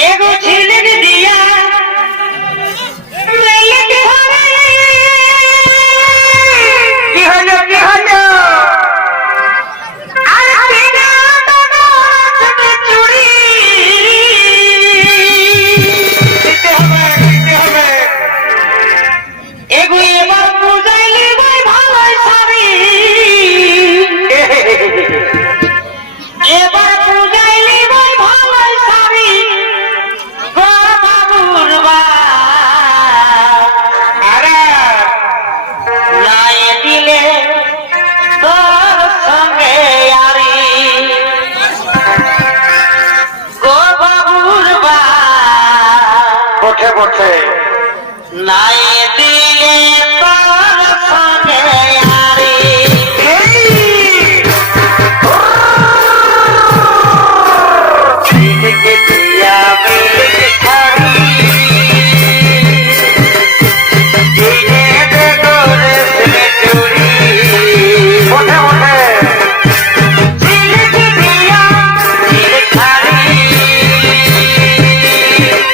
예고 진리는 বটে পড়ছে নাই দিলে